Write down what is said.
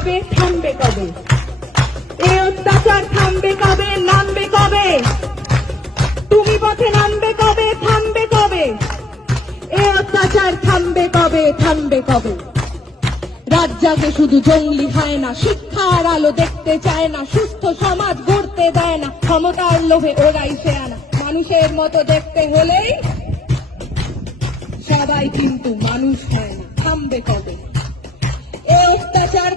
থামবে কবে? এই অত্যাচার থামবে কবে? নামবে কবে? তুমি পথে নামবে কবে? থামবে কবে? এই অত্যাচার থামবে কবে? থামবে কবে? রাত জাগে শুধু জঙ্গলি হয় না, শিক্ষার আলো দেখতে চায় না, সুস্থ সমাজ গড়তে দেয় না, ক্ষমতার লোভে ওরাই সে আনা। মানুষের মতো দেখতে হলেই সবাই কিন্তু মানুষ হয় না। থামবে কবে? এই অত্যাচার